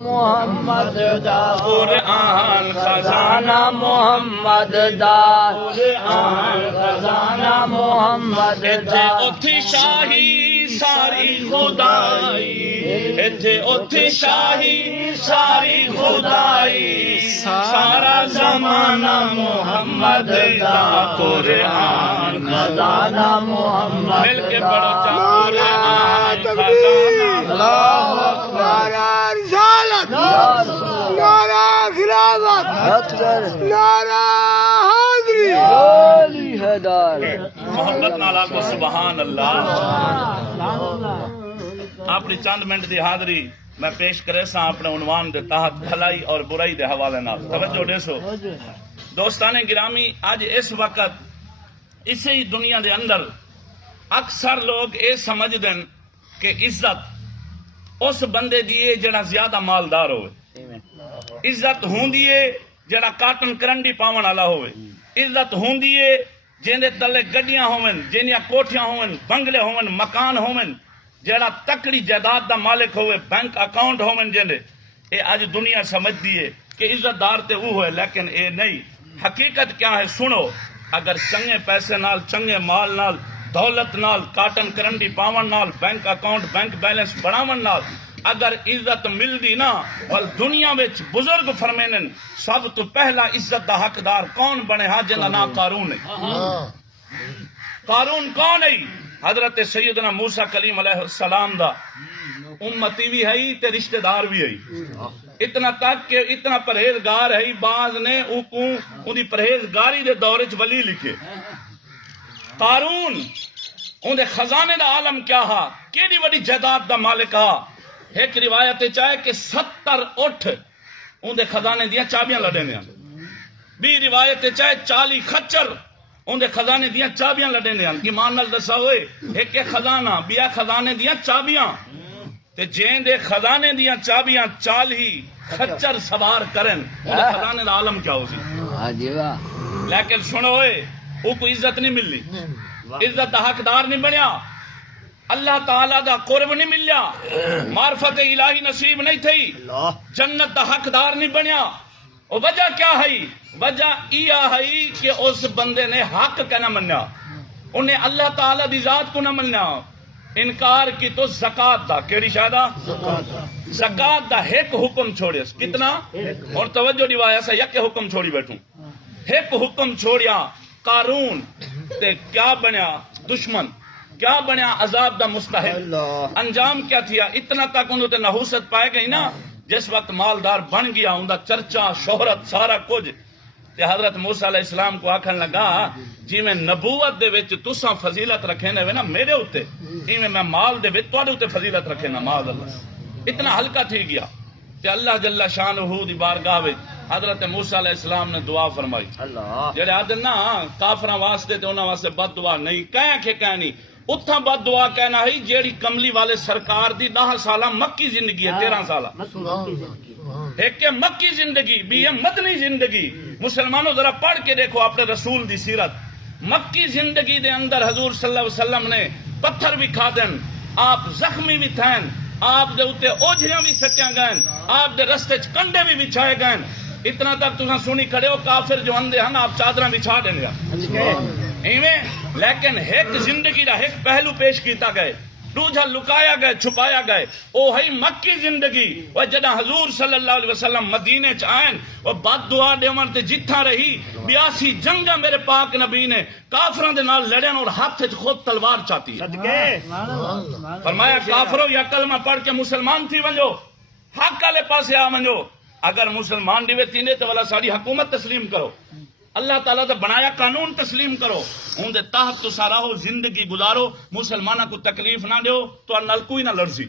محمد دا قرآن خزانہ محمد دا قرآن خزانہ محمد دا اتھی شاہی ساری خدائی اتھی شاہی ساری خدائی سارا زمانہ محمد دا قرآن خزانہ محمد مل کے دا پڑھو قرآن خزانہ اللہ اکبر رسالت نعرہ خلافت نعرہ حاضری علی حیدر محبت نال آکھو سبحان اللہ۔ اپنی چند منٹ دی حاضری میں پیش کرے سا اپنے عنوان دے تحت بھلائی اور برائی دے حوالے نال توجہ دیسو دوستان گرامی۔ اج اس وقت اسی دنیا دے اندر اکثر لوگ اے سمجھ دن کہ عزت اس بندے دیئے جڑا زیادہ مالدار ہوئے، عزت ہوندی ہے جڑا کاٹن کرنڈی پاون والا ہوئے، عزت ہوندی ہے جن دے تلے گڈیاں ہون، جنیاں کوٹھیاں ہون، بنگلے ہون، مکان ہون، جڑا تکڑی جائیداد دا مالک ہوئے، بینک اکاؤنٹ ہون جن دے۔ اے اج دنیا سمجھدی ہے کہ عزت دار تے وہ ہوئے، لیکن اے نہیں۔ حقیقت کیا ہے سنو، اگر چنگے پیسے نال، چنگے مال نال، دولت نال، کاٹن کرنڈی پاون نال، بینک اکاؤنٹ، بینک بیلنس بڑھاون نال اگر عزت ملدی نا، ول دنیا وچ بزرگ فرمینن سب تو پہلا عزت دا حقدار کون بنے ہا؟ جنہاں نام قارون ہے۔ قارون کون ہے؟ حضرت سیدنا موسیٰ کلیم علیہ السلام دا امتی بھی ہے تے رشتہ دار بھی ہے، اتنا تک کہ اتنا پرہیزگار ہے بعض نے ان دی پرہیزگاری دے دور وچ ولی لکھے۔ قارون اندے خزانے دا عالم کیا ہا، کیڑی وڈی جائیداد دا مالک ہا۔ ایک روایت چاہے کہ 70 اٹھ اندے خزانے دیاں چابیاں لڑے نے، بھی روایت چاہے 40 خچر اندے خزانے دیاں چابیاں لڑے نے۔ ایمان نال دسا ہوئے ایک خزانہ بیا خزانے دیاں چابیاں تے جین دے خزانے دیاں چابیاں 40 خچر سوار کرن، اندے خزانے دا عالم کیا ہو سی۔ لیکن سنو ہوئے وہ کوئی عزت نہیں ملی، عزت دا حقدار نہیں بنیا، اللہ تعالیٰ دا قرب نہیں ملیا، معرفت الہی نصیب نہیں تھی، جنت دا حقدار نہیں بنیا۔ وہ وجہ کیا ہے؟ وجہ یہ ہے کہ اس بندے نے حق کا نہ منیا، انہیں اللہ تعالیٰ دی ذات کو نہ منیا، انکار کی تو زکات دا، کیڑی شاہدہ زکات دا ایک حکم چھوڑیا، کتنا؟ اور توجہ دیوایا سا یک حکم چھوڑی بیٹھوں، ایک حکم چھوڑیا۔ قارون تے کیا بنیا؟ دشمن، کیا بنیا؟ عذاب دا مستحق۔ انجام کیا تھیا؟ اتنا تک انہوں تے نحوست پائے گئی نا، جس وقت مالدار بن گیا اندہ چرچا شہرت سارا کچھ تے حضرت موسیٰ علیہ السلام کو آکھن لگا جی میں نبوت دے وچ تساں فضیلت رکھے نے نا میرے ہوتے، ایویں میں مال دے وچ تواڈے ہوتے فضیلت رکھے نا، معاذ اللہ۔ اتنا ہلکا تھی گیا تے اللہ جل شانہ دی بارگاہ وچ حضرت موسیٰ علیہ السلام نے دعا فرمائی۔ جڑے آدھن نا کافراں واسطے تے انہاں واسطے بد دعا نہیں کہنی، اتھا بد دعا کہنا ہے جیڑی کملی والے سرکار دی 10 سالہ مکی زندگی ہے، 13 سالہ ایک کہ مکی زندگی بھی ہے مدنی زندگی۔ مسلمانوں ذرا پڑھ کے دیکھو اپنے رسول دی سیرت، مکی زندگی دے اندر حضور صلی اللہ علیہ وسلم نے پتھر بھی کھا دن، آپ زخمی بھی تھین، آپ دے اوتے اوجھیاں بھی سٹیاں گئن، آپ دے رستے چ کنڈے بھی بچھائے گئن، اتنا تک تساں سنی کھڑے ہو کافر جو اندے ہیں آپ چادراں بچھا دیں گا ایویں۔ لیکن ایک زندگی دا ایک پہلو پیش کیتا گئے، دوجا لکایا گئے چھپایا گئے، او ہے مکی زندگی۔ وہ جدہ حضور صلی اللہ علیہ وسلم مدینے چ آئین وہ بد دعا دیون تے جتھا رہی 82 جنگاں میرے پاک نبی نے کافراں دے نال لڑن اور ہاتھ وچ خود تلوار چاتی ہے۔ فرمایا کافرو یا کلمہ پڑھ کے مسلمان تھی ونجو، حق والے پاسے آ ونجو، اگر مسلمان دیوے تینے تو والا ساری حکومت تسلیم کرو، اللہ تعالیٰ دا بنایا قانون تسلیم کرو، ان دے تحت تو سارا ہو زندگی گزارو، مسلمانہ کو تکلیف نہ دیو تو نل کوئی نہ لرزی۔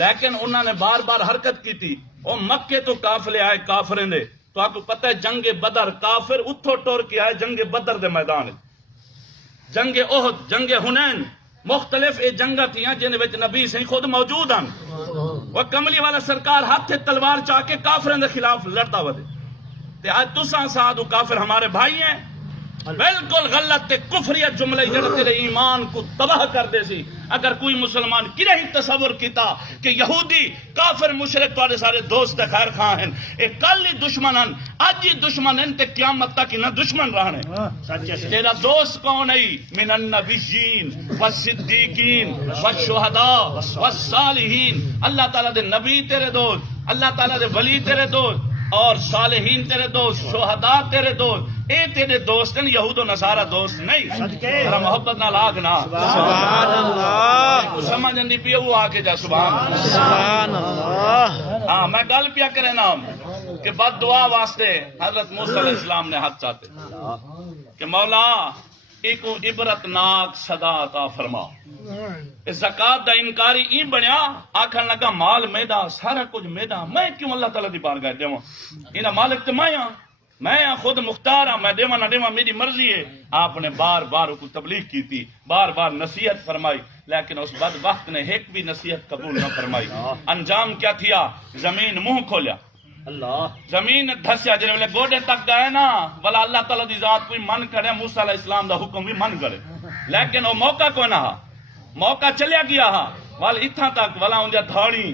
لیکن انہوں نے بار بار حرکت کی تھی، وہ مکے تو قافلے آئے کافریں دے، تو آپ کو پتہ ہے جنگ بدر کافر اتھو ٹور کے آئے جنگ بدر دے میدان، جنگ احد، جنگ حنین، مختلف اے جنگاں تھیاں جن وچ نبی سے خود موجود ہیں، وہ کملی والا سرکار ہاتھ تلوار چاہ کے کافروں کے خلاف لڑتا ودے تے آج تساں سادو کافر ہمارے بھائی ہیں، بالکل غلط تے کفریت جملے جڑے تیرے ایمان کو تباہ کر دے سی. اگر کوئی مسلمان کرے ہی تصور کیتا کہ یہودی کافر مشرک تواڈے سارے دوست خیر خواہ ہیں، اے کل ہی دشمن ہیں، اج ہی دشمن ہیں تے قیامت تک نہ دشمن رہنے. تیرا دوست کون ہے؟ من النبیین والصدیقین والشہداء والصالحین. اللہ تعالیٰ دے نبی تیرے دوست، اللہ تعالیٰ دے ولی تیرے دوست، اور صالحین تیرے دوست، شہداء تیرے دوست. اے تیرے دوست ہیں، یہود و نصارہ دوست نہیں. ذرا محبت نہ لاگ نا سبحان اللہ سمجھن دی پی وہ آ کے جا سبحان اللہ. سبحان اللہ. ہاں میں گل پیا کرے نا کہ بد دعا واسطے حضرت موسیٰ علیہ السلام نے ہاتھ چاہتے کہ مولا ایک عبرت ناک صدا عطا فرما. زکات دا انکاری ای بنیا آکھن لگا مال میرا سارا کچھ میرا، میں کیوں اللہ تعالیٰ دی بارگاہ دیواں؟ انہاں مالک تے میں ہاں، خود مختار ہاں، میں دیواں نہ دیواں میری مرضی ہے. آپ نے بار بار کو تبلیغ کی تھی، بار بار نصیحت فرمائی، لیکن اس بد وقت نے ایک بھی نصیحت قبول نہ فرمائی. انجام کیا تھیا؟ زمین منہ کھولیا، زمین دھسیا. جن ویلے گوڈے تک گئے نا، بلا اللہ تعالیٰ دی ذات کوئی من کرے، موسیٰ علیہ السلام دا حکم بھی من کرے، لیکن وہ موقع کوئی نہ، موقع چلیا گیا ہاں وال اتھا تک والا انجا دھاڑی.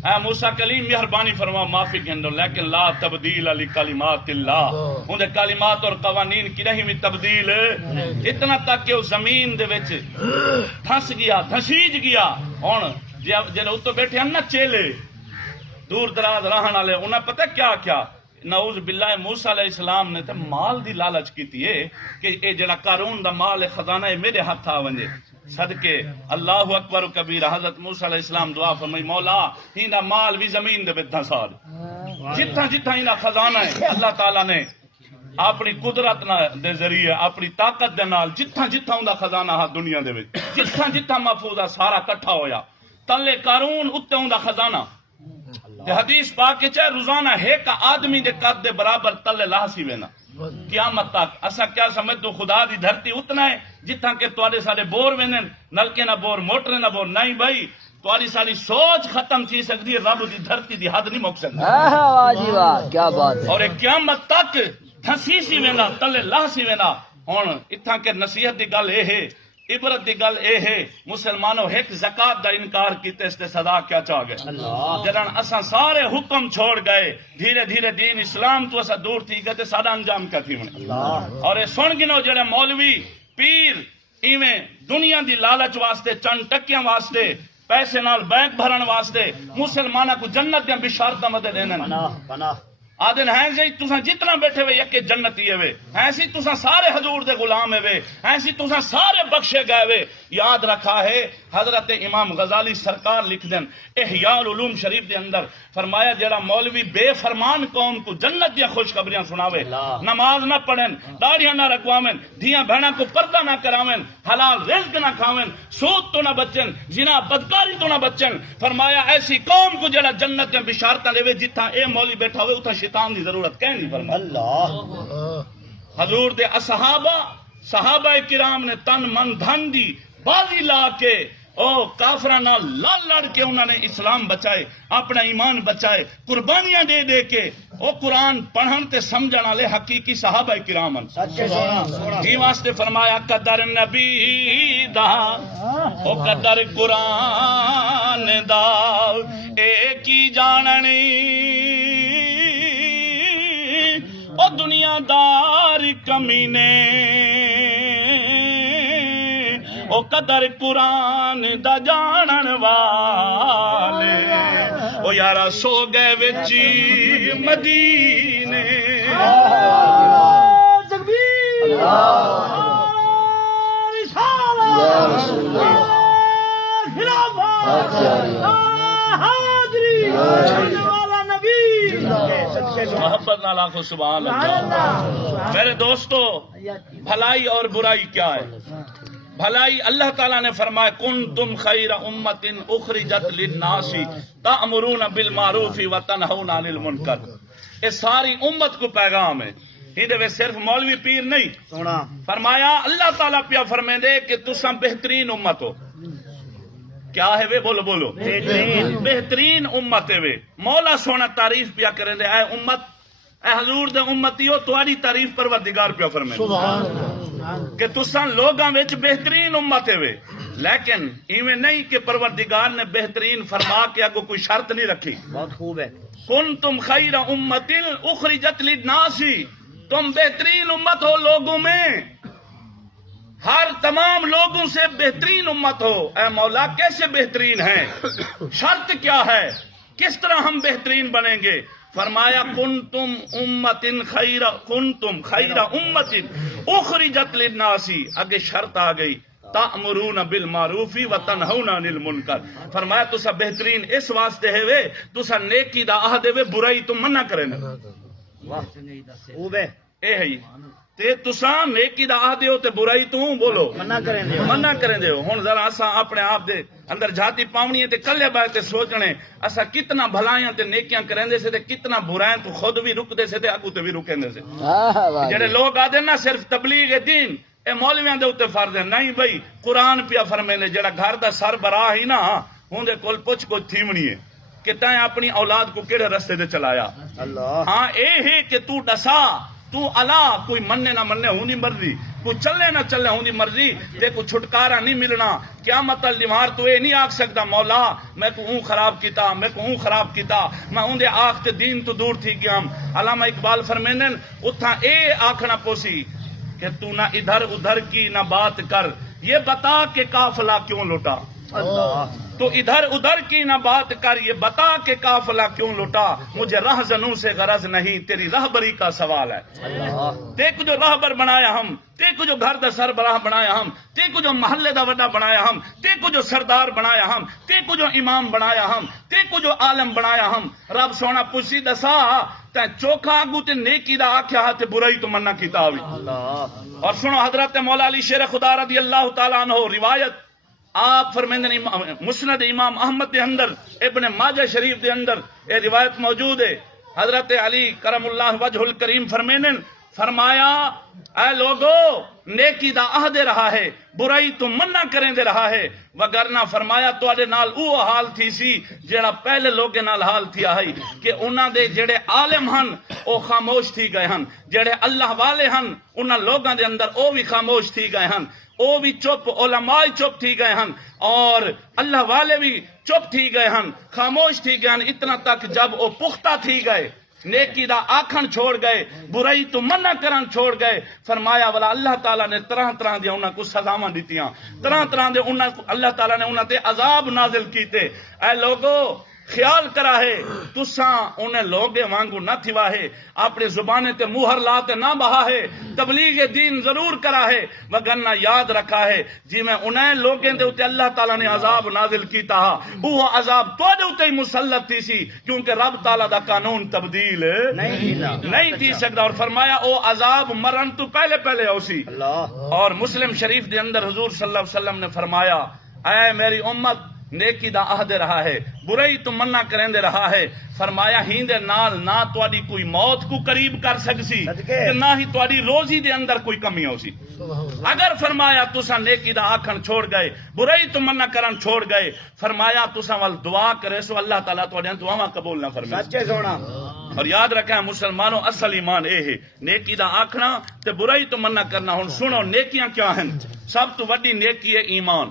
اے موسیٰ کلیم مہربانی فرما معافی گھندو، لیکن لا تبدیل علی کلمات اللہ، انجا کلمات اور قوانین کی نہیں بھی تبدیل. اتنا تک کہ وہ زمین دے وچ دھس گیا، دھسیج گیا. ہن جن اتو بیٹھے ہیں نا چیلے دور دراز رہن والے، انہیں پتہ کیا کیا؟ نعوذ باللہ موسیٰ علیہ السلام نے تے مال دی لالچ کیتی ہے کہ اے جڑا قارون دا مال خزانہ ہے میرے ہاتھ آ ونجے. صدقے اللہ اکبر و کبیر. حضرت موسیٰ علیہ السلام دعا فرمائی مولا ہیندا مال بھی زمین دے وچ دھسا دے. جتھاں جتھاں ہیندا خزانہ ہے اللہ تعالیٰ نے اپنی قدرت دے ذریعے اپنی طاقت دے نال جتھاں جتھاں اوندا خزانہ ہے دنیا دے وچ جتھاں جتھاں محفوظ ہے سارا کٹھا ہویا. تلے قارون اتے اوندا خزانہ تے حدیث پاک چ روزانہ ایک آدمی دے قد دے برابر تلے لاسی وینا قیامت تک. اسا کیا سمجھ دو خدا دی دھرتی اتنا ہے جتھاں کہ تواڈے سارے بور وینن، نلکے نہ بور، موٹر نہ بور. نہیں بھائی، تواڈی ساری سوچ ختم تھی سکتی ہے، رب دی دھرتی دی حد نہیں مک سکتی. واہ جی واہ، کیا بات ہے. اور قیامت تک دھسی سی وینا، تلے لاسی وینا. ہن اتھاں کہ نصیحت دی گل اے ہے، عبرت دی گل اے ہے، مسلمانوں ایک زکات دا انکار کیتے اس تے صدا کیا چاہ گئے. جدن اساں سارے حکم چھوڑ گئے، دھیرے دھیرے دین اسلام تو اساں دور تھی گئے تے ساڈا انجام کیا تھی ہونے. اور اے سن گنو جڑے مولوی پیر ایویں دنیا دی لالچ واسطے، چند ٹکیاں واسطے، پیسے نال بینک بھرن واسطے مسلماناں کو جنت دیاں بشارتاں مدد دینن. آدن ہیں جی تساں جتنا بیٹھے ہوئے یکے جنتی ہوئے، ایسی تساں سارے حضور دے غلام ہوئے، ایسی تساں سارے بخشے گئے ہوئے. یاد رکھا ہے حضرت امام غزالی سرکار لکھ دیں احیاء العلوم شریف دے اندر، فرمایا جڑا مولوی بے فرمان قوم کو جنت دیا خوشخبریاں سناوے، نماز نہ پڑھن، داڑیاں نہ رکھواویں، دھیاں بہناں کو پردہ نہ کراویں، حلال رزق نہ کھاویں، سود تو نہ بچن، زنا بدکاری تو نہ بچن، فرمایا ایسی قوم کو جڑا جنت دیا بشارتاں لے جتھاں اے مولوی بیٹھا ہوئے اتھاں شیطان دی ضرورت کہیں نہیں. فرمایا حضور دے صحابہ کرام نے تن من دھن دی بازی لا کے او کافراں نال لڑ کے انہوں نے اسلام بچائے، اپنا ایمان بچائے، قربانیاں دے دے کے او قرآن پڑھن تے سمجھن والے حقیقی صحابہ کرام ہیں. جی واسطے فرمایا قدر نبی دا او قدر قرآن دا ایک ہی جاننی او دنیا دار کمینے او قدر قرآن دا جانن والے او یارا سو گئے وچی مدینے. تکبیر محبت نال آنکھوں سبحان اللہ. میرے دوستو، بھلائی اور برائی کیا ہے؟ بھلائی اللہ تعالیٰ نے فرمایا کنتم خیر امت اخرجت للناس تأمرون بالمعروف وتنہون عن المنکر. یہ ساری امت کو پیغام ہے، یہ صرف مولوی پیر نہیں. فرمایا اللہ تعالیٰ پیا فرمے دے کہ تساں بہترین امت ہو. کیا ہے وے؟ بولو بولو. بہترین امت ہے وے. مولا سونا تعریف پیا کریں دے، اے امت، اے حضور دے امتی ہو، تہاڈی تعریف پروردگار پیا فرمائے. کہ تساں لوگاں وچ بہترین امت ہے، لیکن ایویں نہیں کہ پروردگار نے بہترین فرما کے اگوں کوئی شرط نہیں رکھی. بہت خوب ہے. کنتم خیر امت اخرجت للناس، تم بہترین امت ہو لوگوں میں، ہر تمام لوگوں سے بہترین امت ہو. اے مولا کیسے بہترین ہیں؟ شرط کیا ہے؟ کس طرح ہم بہترین بنیں گے؟ فرمایا کنتم خیر امت اخرجت للناس. آگے شرط آ گئی تأمرون بالمعروف وتنہون عن المنکر. فرمایا تسا بہترین اس واسطے ہے وے تسا نیکی دا عہد ہے برائی تو منع کرے نا. خوب ہے. اے ہے تے تسا نیکی دا عہد ہو تے برائی تو بولو منع کریں دے. منع کریں دے. ہن ذرا اساں اپنے آپ دے اندر جھاتی پاونی ہے تے کلے بیٹھ تے سوچنے اساں کتنا بھلائیاں تے نیکیاں کریندے سے تے کتنا برائیاں تو خود بھی رکدے سے تے اگوں تے بھی رکیندے سے. جڑے لوگ آدے نا صرف تبلیغ دین اے مولویاں دے اوتے فرض ہے، نہیں بھائی قرآن پیا فرمیندے جڑا گھر دا سربراہ ہی نا ہوندے کول پوچھ کو تھیونی ہے کہ تائیں اپنی اولاد کو کیڑے رستے تے چلایا. اللہ. ہاں اے ہے کہ تو ڈسا تو الا کوئی مننے نہ مننے ہوندی مرضی، کوئی چلے نہ چلے ہوندی مرضی، تے کو چھٹکارا نہیں ملنا. قیامت الدمار تو اے نہیں آکھ سکتا مولا میں کو اون خراب کیتا، میں کو اون خراب کیتا، میں اون دے آکھ تے دین تو دور تھی گیا. علامہ اقبال فرمیندن اتھا اے آکھنا پوسی کہ تو نہ ادھر ادھر کی نہ بات کر، یہ بتا کہ قافلہ کیوں لوٹا. اللہ. تو ادھر ادھر کی نہ بات کر، یہ بتا کہ قافلہ کیوں لوٹا. مجھے رہزنوں سے غرض نہیں تیری رہبری کا سوال ہے. اللہ. تے کو جو رہبر بنایا ہم، تے کو جو گھر دا سربراہ بنایا ہم، تے کو جو محلے دا وڈا بنایا ہم، تے کو جو سردار بنایا ہم، تے کو جو امام بنایا ہم، تے کو جو عالم بنایا ہم. رب سونا پوچھی دسا تے چوکھا آگو تے نیکی دا آکھیا تے برائی تو منع کیتا ہوئی. اللہ. اور سنو حضرت مولا علی شیر خدا رضی اللہ تعالیٰ عنہ روایت آپ فرمیندن مسند امام احمد دے اندر ابن ماجہ شریف دے اندر یہ روایت موجود ہے. حضرت علی کرم اللہ وجہ الکریم فرمیندن فرمایا اے لوگو نیکی دا عہد رہا ہے برائی تو منع کریں دے رہا ہے، وگرنہ فرمایا تواڈے نال او حال تھی سی جڑا پہلے لوگے نال حال تھیا ہے کہ انہاں دے جڑے عالم ہن او خاموش تھی گئے ہن، جڑے اللہ والے ہن انہاں لوگاں دے اندر او بھی خاموش تھی گئے ہن، او بھی چپ، علماء چپ تھی گئے ہن اور اللہ والے بھی چپ تھی گئے ہن، خاموش تھی گئے ہن. اتنا تک جب او پختہ تھی گئے، نیکی دا آکھن چھوڑ گئے، برائی تو منع کرن چھوڑ گئے، فرمایا والا اللہ تعالیٰ نے طرح طرح دے انہاں کو سزاواں دتیاں، طرح طرح دے انہاں کو اللہ تعالیٰ نے انہاں تے عذاب نازل کیتے. اے لوگو خیال کرا ہے تساں انہیں لوگے وانگو نہ تھوا ہے، اپنے زبانے تے موہر لاتے نہ بہا ہے، تبلیغ دین ضرور کرا ہے، وگرنہ یاد رکھا ہے جی میں انہیں لوگیں دے اتے اللہ تعالیٰ نے عذاب نازل کیتا ہا وہ عذاب تو دے اتے ہی مسلط تھی سی کیونکہ رب تعالیٰ دا قانون تبدیل نہیں تھی سکتا. اور فرمایا او عذاب مرن تو پہلے پہلے ہو سی. اور مسلم شریف دے اندر حضور صلی اللہ علیہ وسلم نے فرمایا اے میری امت نیکی دا عہد رہا ہے برائی تو منع کریں دے رہا ہے. فرمایا ہی دے نال نہ تواڈی کوئی موت کو قریب کر سکسی تے نہ ہی تواڈی روزی دے اندر کوئی کمی ہو سی. اگر فرمایا تساں نیکی دا آکھن چھوڑ گئے، برائی تو منع کرن چھوڑ گئے، فرمایا تساں ول دعا کرے سو اللہ تعالیٰ تواڈیاں دعاواں قبول نہ فرمائے. سچے سونا. اور یاد رکھیں مسلمانوں اصل ایمان اے ہے نیکی دا آکھنا تے برائی تو منع کرنا. ہن سنو نیکیاں کیا ہیں؟ سب تو وڈی نیکی ہے ایمان.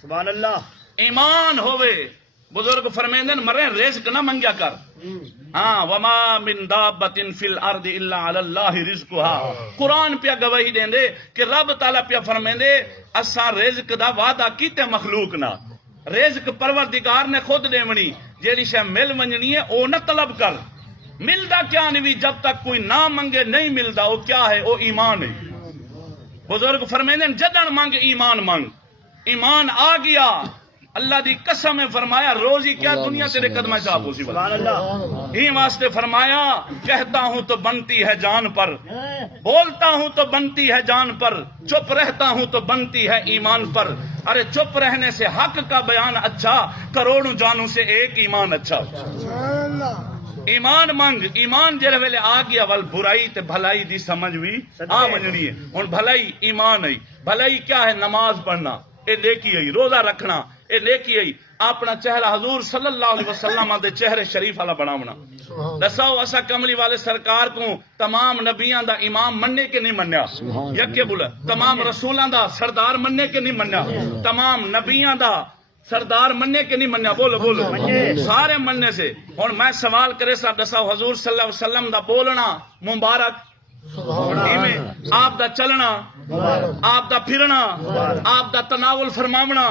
سبحان اللہ. ایمان ہوئے بزرگ فرمیندن مرے رزق نہ منگیا کر. ہاں وما من دابت فی الارض الا علی اللہ رزقها. قرآن پیا گواہی دیں دے کہ رب تعالیٰ پیا فرمیندے اساں رزق دا وعدہ کیتے مخلوق نہ. رزق پروردگار نے خود دیونی، جیڑی شے مل ونجنی ہے او نہ طلب کر. ملدا کیا نہیں جب تک کوئی نہ منگے نہیں ملدا. وہ کیا ہے؟ وہ ایمان ہے. بزرگ فرمیندن جدن منگ ایمان منگ. ایمان آ گیا اللہ دی قسم ہے فرمایا روزی کیا دنیا تیرے قدمہ چاپ ہو سی. سبحان اللہ. ہی واسطے فرمایا کہتا ہوں تو بنتی ہے جان پر، بولتا ہوں تو بنتی ہے جان پر، چپ رہتا ہوں تو بنتی ہے ایمان پر. ارے چپ رہنے سے حق کا بیان اچھا، کروڑوں جانوں سے ایک ایمان اچھا. ایمان منگ. ایمان جڑے ویلے آ گیا ول برائی تے بھلائی دی سمجھ بھی آ ونجنی ہے. ہن بھلائی ایمان ہے. بھلائی کیا ہے؟ نماز پڑھنا، اے نیکی ہے. روزہ رکھنا اے نیکی ہے اپنا چہرہ حضور صلی اللہ علیہ وسلم دے چہرے شریف والا بناونا دسو اسا کملی والے سرکار کو تمام نبیاں دا امام مننے کے نہیں منیا یکے بولا تمام رسولاں دا سردار مننے کے نہیں منیا تمام نبیاں دا سردار مننے کے نہیں منیا بولو بولو سارے مننے سے اور میں سوال کرے سا دساؤ حضور صلی اللہ علیہ وسلم دا بولنا مبارک آپ دا چلنا آپ دا پھرنا آپ دا تناول فرماونا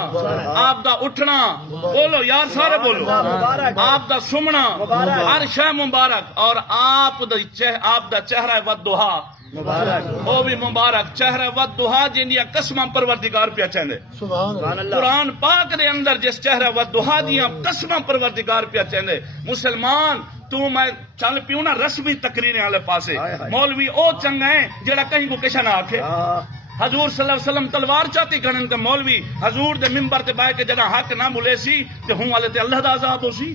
آپ دا اٹھنا بولو یار سارے بولو آپ دا سمنا ہر شے مبارک اور آپ دا چہرہ والضحا وہ بھی مبارک چہرہ والضحا جنیا قسماں پروردگار پہ چاہندے قرآن پاک دے اندر جس چہرہ والضحا دیاں قسماں پروردگار پہ چاہندے مسلمان تو میں چل پیوں نا رسمی تقریر والے پاسے مولوی او چنگا ہے جڑا کہیں کو کشا نہ آکھے حضور صلی اللہ علیہ وسلم تلوار چاہتی کرن تے مولوی حضور دے منبر تے بائے کے جڑا حق نہ بولے سی تے ہوں والے تے اللہ دا عذاب ہو سی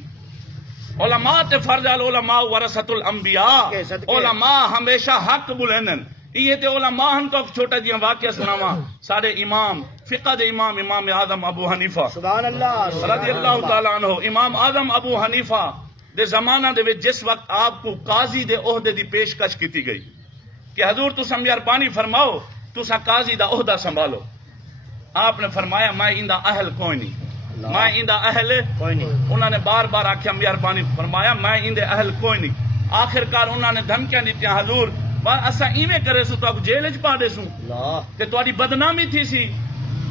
علماء تے فرض العلماء ورثۃ الانبیاء علماء ہمیشہ حق بولندن یہ تے علماء ہن تو چھوٹا جیاں واقعہ سناواں سارے امام فقہ دے امام اعظم ابو حنیفہ سبحان اللہ رضی اللہ تعالی عنہ امام اعظم ابو حنیفہ دے زمانہ دے وچ جس وقت آپ کو قاضی دے عہدے دی پیشکش کیتی گئی کہ حضور تساں مہربانی فرماؤ تساں قاضی دا عہدہ سنبھالو آپ نے فرمایا میں ایندا اہل کوئی نہیں میں ایندا اہل کوئی نہیں انہوں نے بار بار آکھیا مہربانی فرمایا میں ایندے اہل کوئی نہیں آخرکار انہوں نے دھمکیاں دیتیاں حضور پر اسا ایویں کرے سو تو جیل وچ پا دے سو تے تہاڈی بدنامی تھی سی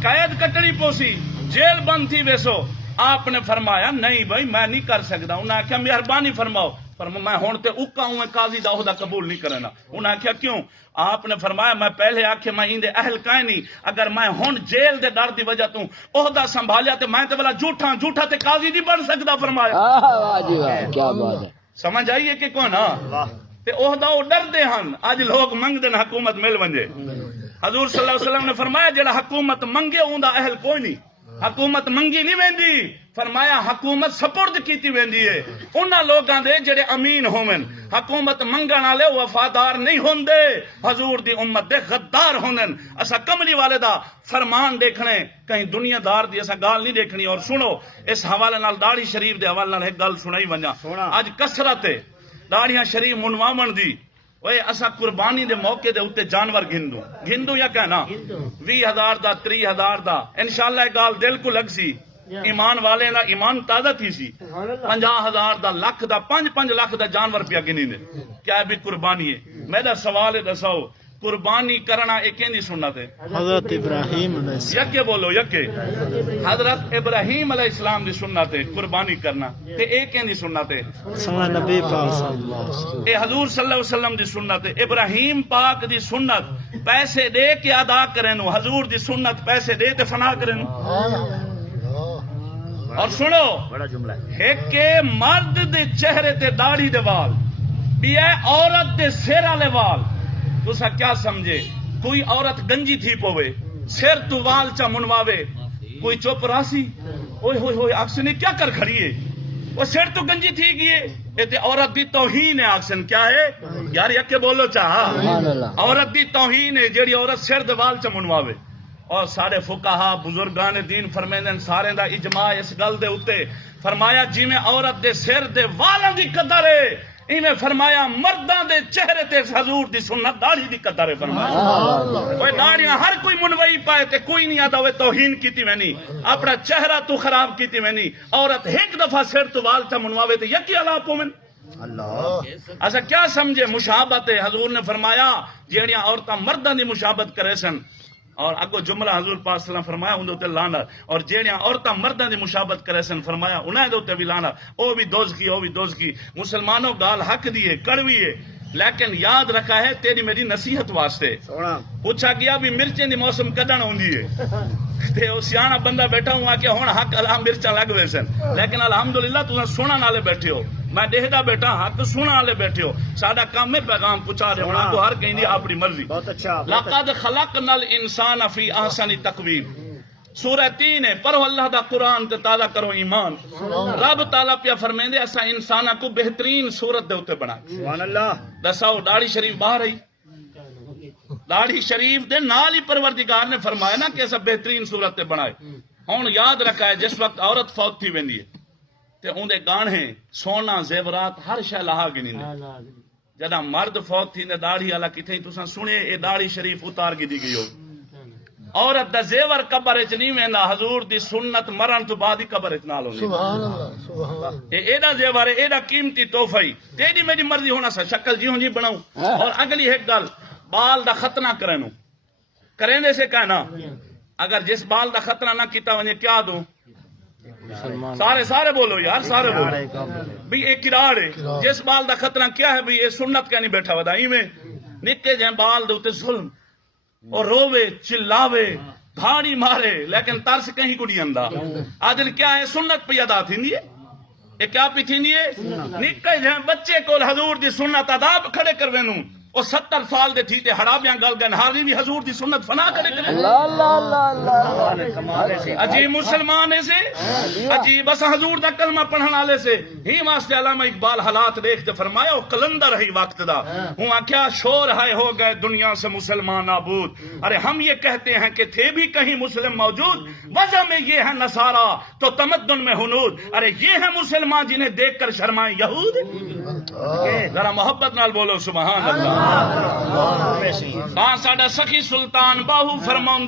قید کٹنی پوسی جیل بند تھی ویسو آپ نے فرمایا نہیں بھائی میں نہیں کر سکتا انہوں نے آخیا مہربانی فرماؤ میں ہوں تے اکا ہوں قاضی دا عہدہ قبول نہیں کرنا انہوں نے آخیا کیوں آپ نے فرمایا میں پہلے آخیا میں اندے اہل کائیں نہیں اگر میں ہوں جیل دے ڈر دی وجہ تو عہدہ سنبھالیا تے میں تے بلا جھوٹا تے قاضی نہیں بن سکتا فرمایا کیا بات ہے سمجھ آئیے کہ کون ہاں تے عہدہ وہ ڈر دے ہن اج لوگ منگ دین حکومت مل ونجے حضور صلی اللہ علیہ وسلم نے فرمایا جڑا حکومت منگے اوندا اہل کوئی نہیں حکومت منگی نہیں ویندی فرمایا حکومت سپرد کیتی ویندی ہے انہاں لوگاں دے جڑے امین ہومن حکومت منگن والے وفادار نہیں ہوندے حضور دی امت دے غدار ہوندن اسا کملی والے دا فرمان دیکھنے کہیں دنیا دار دی اسا گال نہیں دیکھنی اور سنو اس حوالے نال داڑھی شریف دے حوالے نال ایک گل سنائی ونجا اج کثرت ہے داڑھیاں شریف منواون دی وہ اسا قربانی دے موقع دے اوتے جانور گھندو یا کہنا 20,000 دا 30,000 دا انشاءاللہ ایک گال دل کو لگ سی ایمان والے دا ایمان تازہ تھی سی 50,000 دا لکھ دا 5 لاکھ دا جانور پیا گنی نے کیا بھی قربانی ہے میرا سوال ہے دساؤ قربانی کرنا ایک کیندی سنت ہے حضرت ابراہیم علیہ السلام یکے بولو یکے حضرت ابراہیم علیہ السلام دی سنت ہے قربانی کرنا تے ایک کیندی سنت ہے سما نبی پاک صلی اللہ علیہ وسلم اے حضور صلی اللہ علیہ وسلم دی سنت ہے ابراہیم پاک دی سنت پیسے دے کے ادا کرنو حضور دی سنت پیسے دے تے فنا کرنو اور سنو بڑا جملہ ہے ایک مرد دے چہرے تے داڑھی دے وال بھی ہے عورت دے سر والے وال تسا کیا سمجھے کوئی عورت گنجی تھی پوے سر تو وال چا منواوے کوئی چپ راسی ہوئے ہوئے ہوئے آکسن کیا کر کھڑی ہے وہ سر تو گنجی تھی گئے یہ عورت دی توہین ہے آکسن کیا ہے یار یکے بولو چاہا عورت دی توہین ہے جیڑی عورت سر دے وال چا منواوے اور سارے فقہا بزرگان دین فرمیندن سارے دا اجماع اس گل دے اتے فرمایا جی میں عورت دے سر دے والاں دی قدر ہے ایویں فرمایا مرداں دے چہرے تے حضور دی سنت داڑھی دی قدر ہے فرمایا اوے داڑیاں ہر کوئی منوئی پائے تے کوئی نہیں آتا ہوئے توہین کیتی وینی اپنا چہرہ تو خراب کیتی وینی عورت ایک دفعہ سر تو وال تا منواوے تے یکی علاپ ہومن اللہ ایسا کیا سمجھے مشابت ہے حضور نے فرمایا جیڑیاں عورتاں مرداں دی مشابت کرے سن اور اگو جملہ حضور پاک صلی اللہ علیہ وسلم فرمایا اندے تے لعنت اور جیڑیاں عورتاں مرداں دی مشابت کرے سن فرمایا انہاں دے تے بھی لعنت او بھی دوزخی مسلمانوں گال حق دی ہے کڑوی ہے لیکن یاد رکھا ہے تیری میری نصیحت واسطے پوچھا گیا بھی مرچیں دی موسم کڈن ہوندی ہے تے او سیاںا بندہ بیٹھا ہوا کہ ہن حق اللہ مرچاں لگ وے سن لیکن الحمدللہ تساں سنن والے بیٹھے ہو میں دیکھدا بیٹھا حق سنن والے بیٹھے ہو ساڈا کام ہے پیغام پہنچا دے ہن کو ہر کہندی اپنی مرضی بہت اچھا لقد خلقنا الانسان فی احسن تقویم سورہ 3 ہے پڑھو اللہ دا قرآن تے تازہ کرو ایمان رب تعالیٰ پیا فرمیندے اسا انساناں کو بہترین صورت دے اوتے بنا سبحان اللہ دساؤ داڑھی شریف باہر آئی داڑھی شریف دے نال ہی پروردگار نے فرمایا نا کہ ایسا بہترین صورت تے بنائے ہوں یاد رکھا ہے جس وقت عورت فوت تھی ویندی ہے تے اون دے گانے سونا زیورات ہر شے لہا گنی جدا مرد فوت تھی نے داڑھی والا کتھے تساں سنے اے داڑھی شریف اتار کی دی گئی ہو عورت دا زیور قبر وچ نہیں ویندا حضور دی سنت مرن تو بعد ہی قبر وچ نال ہونی سبحان اللہ سبحان اللہ اے دا زیور اے دا قیمتی تحفہ ہی تیری میری مرضی ہونا سا شکل جیوں جی بناؤں اور اگلی ایک گل بال دا ختنہ کرنو کریں دے سے کہنا اگر جس بال دا ختنہ نہ کیتا ونجے کیا دوں سارے بولو یار سارے بولو بھی ایک کراڑ ہے جس بال دا خطرہ کیا ہے بھی یہ سنت کیا نہیں بیٹھا ودا میں نکے جائیں بال دے تے ظلم اور روے چلاوے دھاڑی مارے لیکن ترس کہیں کو نہیں اندا آدل کیا ہے سنت پہ ادا تھیندی ہے یہ کیا پی تھیندی ہے نکے جائیں بچے کو حضور دی سنت ادا کھڑے کروینوں اور 70 سال دے تھی تے حرابیاں گل گن ہاری بھی حضور دی سنت فنا کرے اللہ اللہ اللہ اللہ عجیب مسلمان ہے سے عجیب بس حضور دا کلمہ پڑھن والے سے ہی واسطے علامہ اقبال حالات دیکھ تے فرمایا او کلندر ہے وقت دا ہوں کیا شور ہے ہو گئے دنیا سے مسلمان نابود ارے ہم یہ کہتے ہیں کہ تھے بھی کہیں مسلم موجود وجہ میں یہ ہے نصارا تو تمدن میں ہنود ارے یہ ہے مسلمان جنہیں دیکھ کر شرمائیں یہود ذرا محبت نال بولو سبحان اللہ ہاں ساڈا سخی سلطان باہو فرماؤں